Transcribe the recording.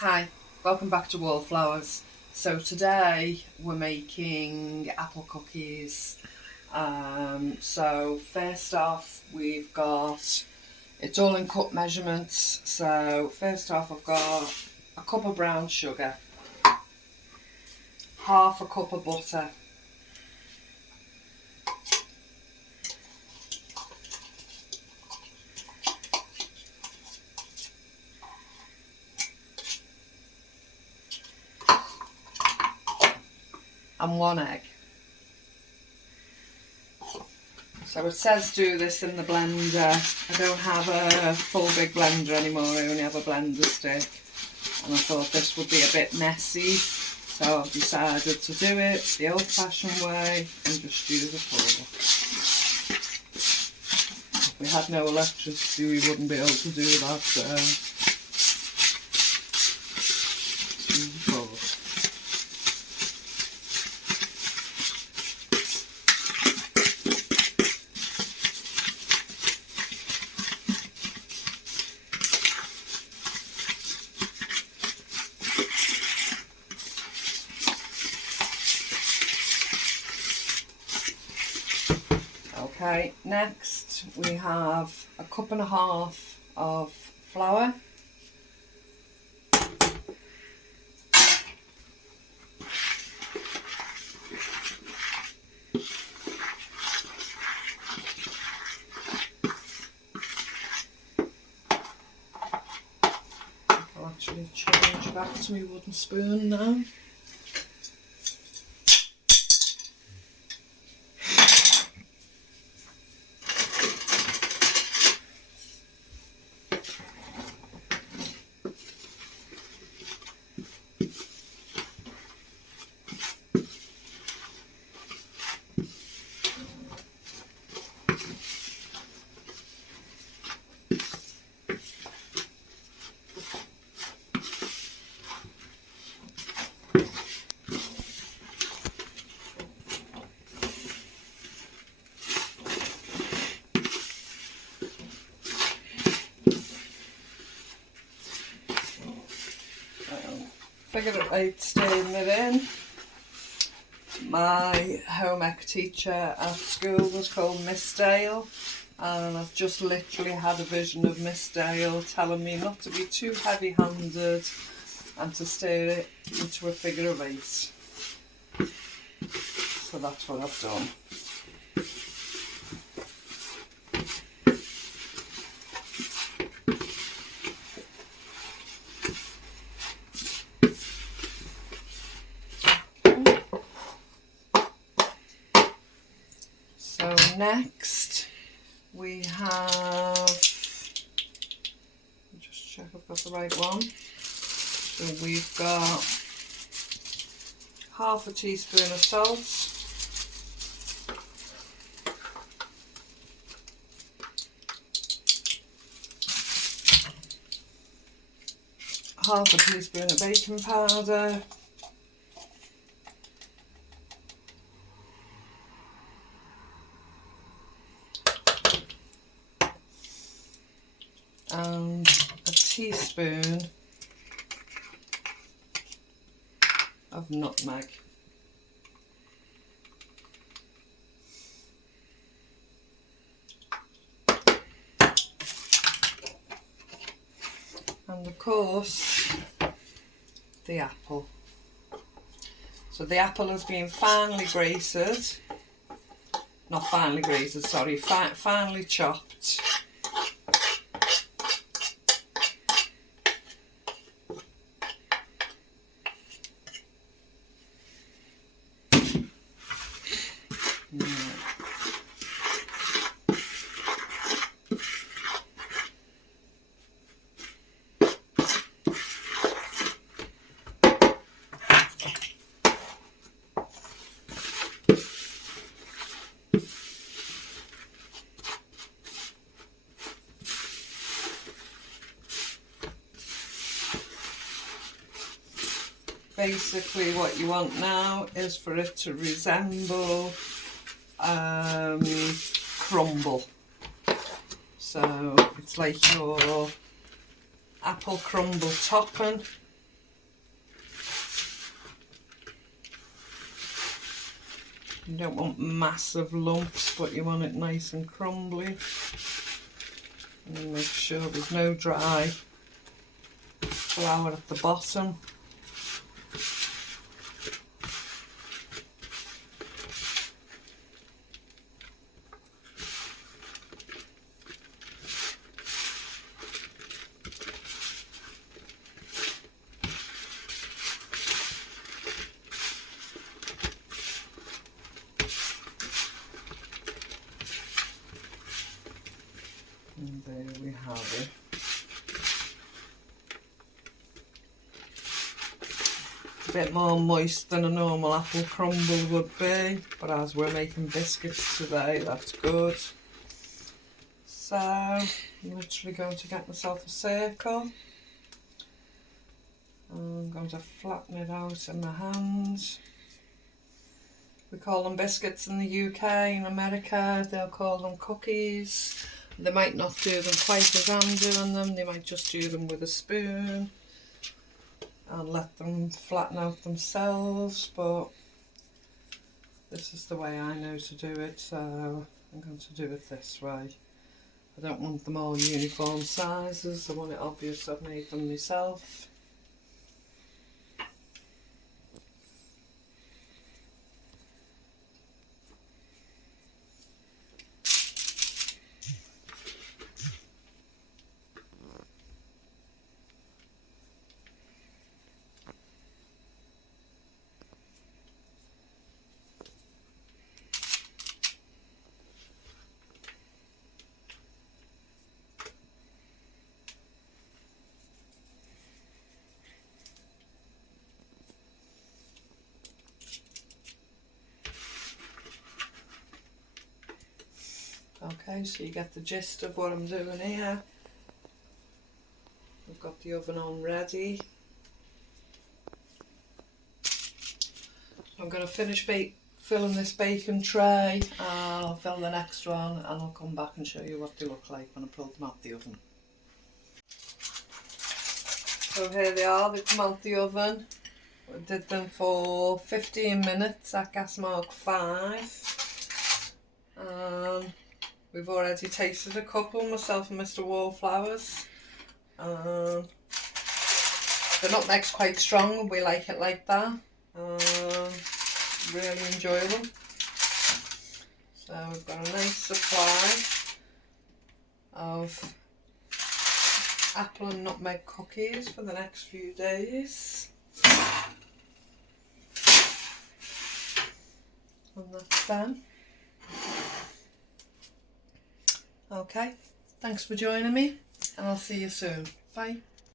Hi, welcome back to Wallflowers. So today we're making apple cookies. So first off we've got, it's all in cup measurements. So first off I've got a cup of brown sugar, half a cup of butter, and 1 egg. So it says do this in the blender. I don't have a full big blender anymore, I only have a blender stick. And I thought this would be a bit messy, so I've decided to do it the old fashioned way and just use a fork. If we had no electricity we wouldn't be able to do that, so use a fork. Okay, next we have a cup and a half of flour, I'll actually change back to my wooden spoon now. Figured it out staying it in. My home ec teacher at school was called Miss Dale, and I've just literally had a vision of Miss Dale telling me not to be too heavy handed and to stir it into a figure of 8. So that's what I've done. So next we have, just check I've got the right one. So we've got half a teaspoon of salt, half a teaspoon of baking powder, and a teaspoon of nutmeg. And of course the apple. So the apple has been finely grated, not finely grated, sorry, finely chopped. Basically what you want now is for it to resemble crumble. So it's like your apple crumble topping, You don't want massive lumps, but you want it nice and crumbly. And then make sure there's no dry flour at the bottom. And there we have it. A bit more moist than a normal apple crumble would be, but as we're making biscuits today, that's good. So I'm literally going to get myself a circle. I'm going to flatten it out in my hands. We call them biscuits in the UK. In America, they'll call them cookies. They might not do them quite as I'm doing them. They might just do them with a spoon and let them flatten out themselves, but this is the way I know to do it, so I'm going to do it this way. I don't want them all uniform sizes. I want it obvious I've made them myself. Okay, so you get the gist of what I'm doing here. I've got the oven on ready. I'm going to finish filling this bacon tray, and I'll fill the next one, and I'll come back and show you what they look like when I pull them out the oven. So here they are, they come out the oven. I did them for 15 minutes at gas mark 5. We've already tasted a couple, myself and Mr. Wallflowers. The nutmeg's quite strong and we like it like that. Really enjoy them. So we've got a nice supply of apple and nutmeg cookies for the next few days. And that's them. Okay, thanks for joining me, and I'll see you soon. Bye.